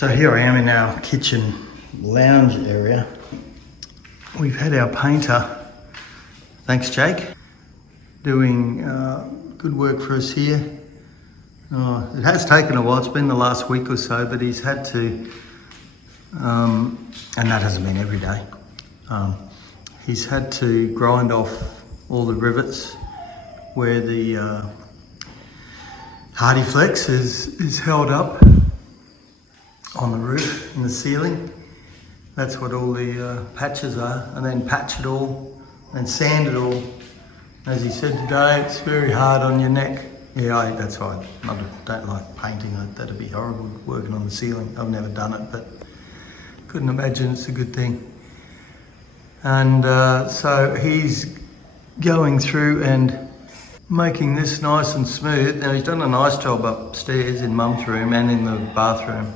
So here I am in our kitchen lounge area. We've had our painter, thanks Jake, doing good work for us here. It has taken a while, it's been the last week or so, but he's had to, and that hasn't been every day. He's had to grind off all the rivets where the HardieFlex is held up on the roof, in the ceiling. That's what all the patches are, and then patch it all and sand it all. As he said today, it's very hard on your neck. Yeah, that's right. I don't like painting. That'd be horrible working on the ceiling. I've never done it, but couldn't imagine it's a good thing. And so he's going through and making this nice and smooth. Now he's done a nice job upstairs in Mum's room and in the bathroom.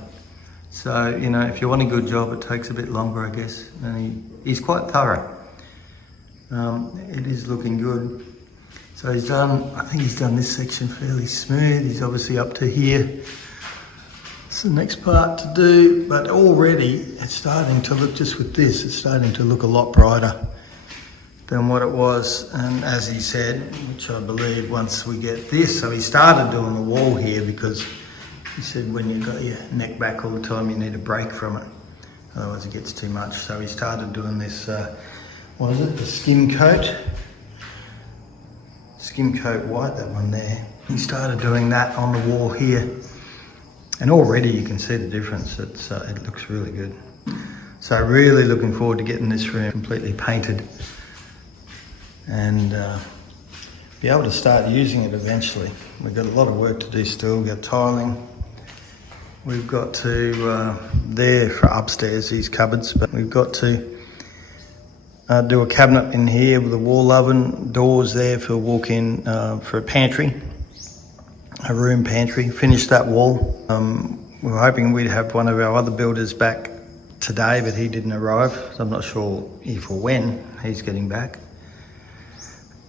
So, you know, if you want a good job, it takes a bit longer, I guess. And he's quite thorough. It is looking good. So he's done, I think he's done this section fairly smooth. He's obviously up to here. It's the next part to do, but already it's starting to look, just with this, it's starting to look a lot brighter than what it was. And as he said, which I believe once we get this, so he started doing the wall here because he said when you've got your neck back all the time, you need a break from it. Otherwise it gets too much. So he started doing this, what is it, the skim coat white, that one there. He started doing that on the wall here. And already you can see the difference. It looks really good. So really looking forward to getting this room completely painted and be able to start using it eventually. We've got a lot of work to do still. We've got tiling. We've got to, there for upstairs, these cupboards, but we've got to do a cabinet in here with a wall oven, doors there for walk-in, for a pantry, a room pantry. Finish that wall. We were hoping we'd have one of our other builders back today, but he didn't arrive. So I'm not sure if or when he's getting back.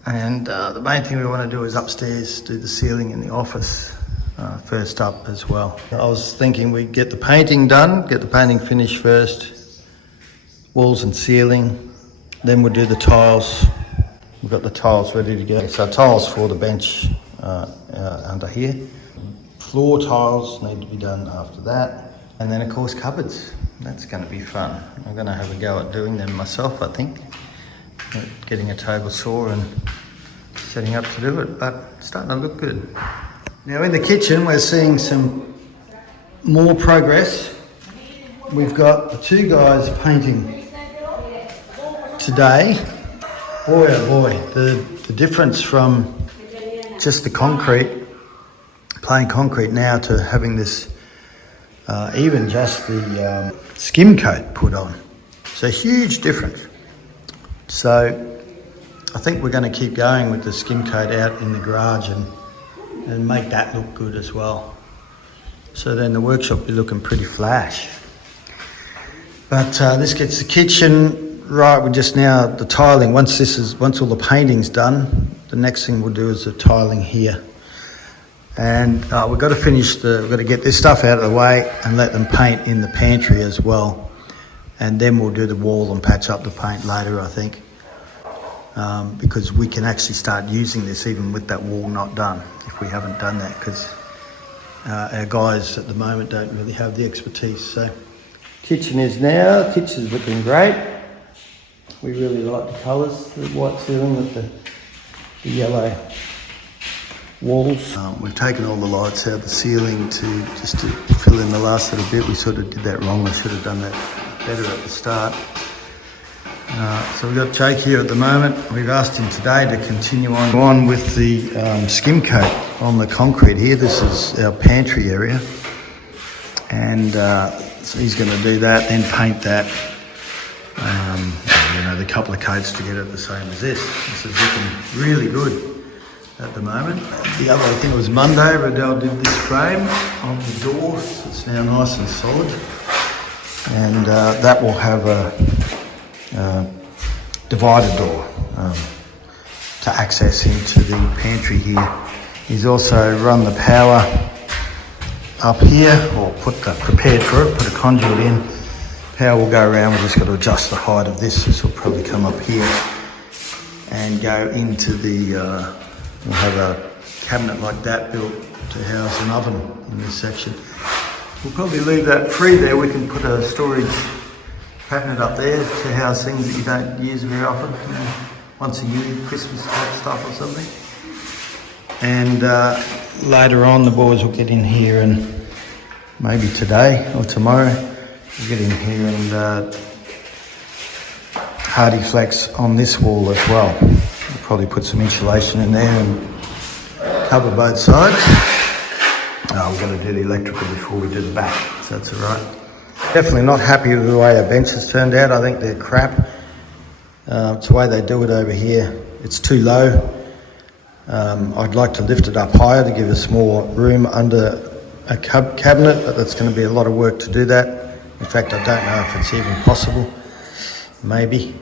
And the main thing we want to do is upstairs, do the ceiling in the office first up as well. I was thinking we'd get the painting done, get the painting finished first, walls and ceiling, then we'll do the tiles. We've got the tiles ready to go. So tiles for the bench under here. Floor tiles need to be done after that. And then of course cupboards. That's going to be fun. I'm going to have a go at doing them myself, I think. Getting a table saw and setting up to do it, but it's starting to look good. Now in the kitchen we're seeing some more progress. We've got the two guys painting today. Boy oh boy, the difference from just the concrete, plain concrete now, to having this even just the skim coat put on. It's a huge difference. So I think we're going to keep going with the skim coat out in the garage and make that look good as well. So then the workshop will be looking pretty flash. But this gets the kitchen right. We're just now the tiling. Once all the painting's done, the next thing we'll do is the tiling here. And we've got to get this stuff out of the way and let them paint in the pantry as well. And then we'll do the wall and patch up the paint later, I think. Because we can actually start using this even with that wall not done, if we haven't done that, because our guys at the moment don't really have the expertise. So kitchen's looking great. We really like the colours, the white ceiling with the yellow walls. We've taken all the lights out of the ceiling just to fill in the last little bit. We sort of did that wrong. We should have done that better at the start. So we've got Jake here at the moment. We've asked him today to continue on with the skim coat on the concrete here. This is our pantry area. And so he's going to do that, then paint that. The couple of coats to get it the same as this. This is looking really good at the moment. The other, I think it was Monday, Riddell did this frame on the door. So it's now nice and solid. And that will have a divider door to access into the pantry here. He's also run the power up here, or prepared for it, put a conduit in. Power will go around, we've just got to adjust the height of this. This will probably come up here and go into the, we'll have a cabinet like that built to house an oven in this section. We'll probably leave that free there. We can put a storage cabinet up there to house things that you don't use very often, you know, once a year, Christmas type stuff or something. And later on the boys will get in here, and maybe today or tomorrow we'll get in here and hardy flex on this wall as well. We'll probably put some insulation in there and cover both sides. We've got to do the electrical before we do the back, so that's alright. Definitely not happy with the way our benches turned out. I think they're crap. It's the way they do it over here. It's too low. I'd like to lift it up higher to give us more room under a cabinet, but that's going to be a lot of work to do that. In fact, I don't know if it's even possible. Maybe.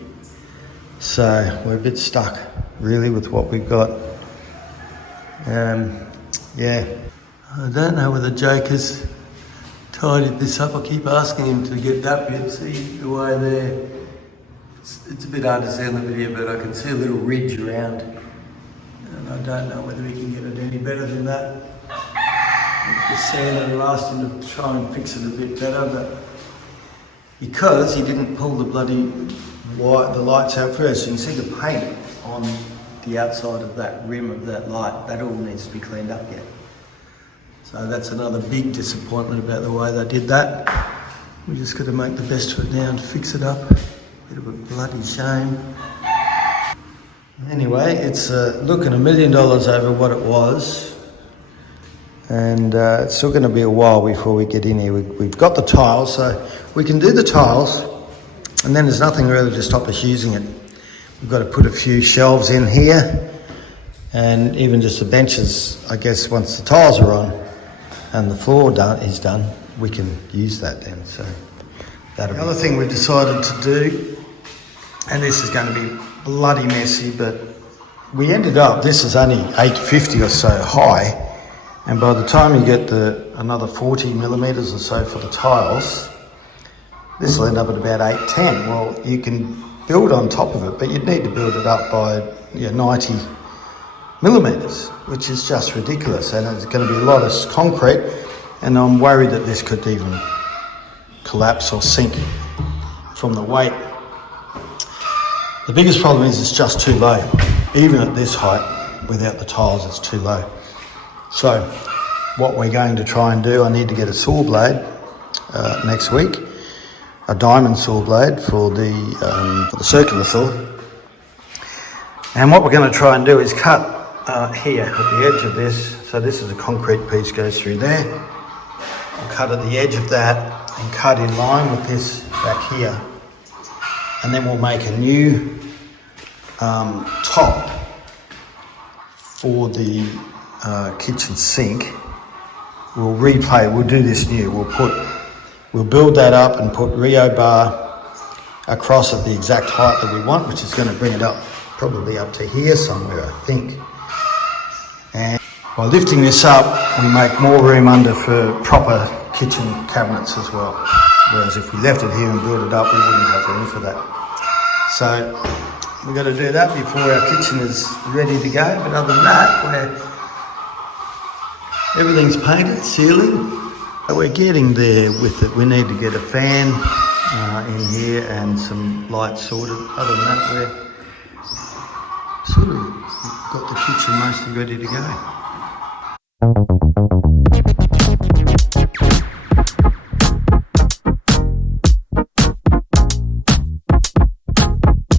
So we're a bit stuck really with what we've got. Yeah, I don't know whether Jake has tidied this up. I keep asking him to get that bit. See the way there? It's a bit hard to see in the video, but I can see a little ridge around. And I don't know whether we can get it any better than that. The sander asked him to try and fix it a bit better, but because he didn't pull the bloody the lights out first, so you can see the paint on the outside of that rim of that light, that all needs to be cleaned up yet. So that's another big disappointment about the way they did that. We just got to make the best of it now and fix it up. Bit of a bloody shame. Anyway, it's looking $1 million over what it was, and it's still going to be a while before we get in here. We've got the tiles, so we can do the tiles, and then there's nothing really to stop us using it. We've got to put a few shelves in here, and even just the benches. I guess once the tiles are on and the floor is done, we can use that then. So the other thing we decided to do, and this is going to be bloody messy, but we ended up, this is only 850 or so high, and by the time you get another 40 millimeters or so for the tiles, this will end up at about 810. Well, you can build on top of it, but you'd need to build it up by 90 millimeters, which is just ridiculous, and it's going to be a lot of concrete, and I'm worried that this could even collapse or sink from the weight. The biggest problem is it's just too low. Even at this height, without the tiles, it's too low. So what we're going to try and do, I need to get a saw blade next week, a diamond saw blade for the circular saw. And what we're going to try and do is cut here at the edge of this. So this is a concrete piece, goes through there. We'll cut at the edge of that and cut in line with this back here. And then we'll make a new top for the kitchen sink. We'll do this new. We'll build that up and put Rio bar across at the exact height that we want, which is going to bring it up, probably up to here somewhere, I think. And by lifting this up, we make more room under for proper kitchen cabinets as well. Whereas if we left it here and built it up, we wouldn't have room for that. So we've got to do that before our kitchen is ready to go. But other than that, everything's painted, ceiling. We're getting there with it. We need to get a fan in here and some lights sorted. Other than that, we're sort of got the kitchen mostly ready to go.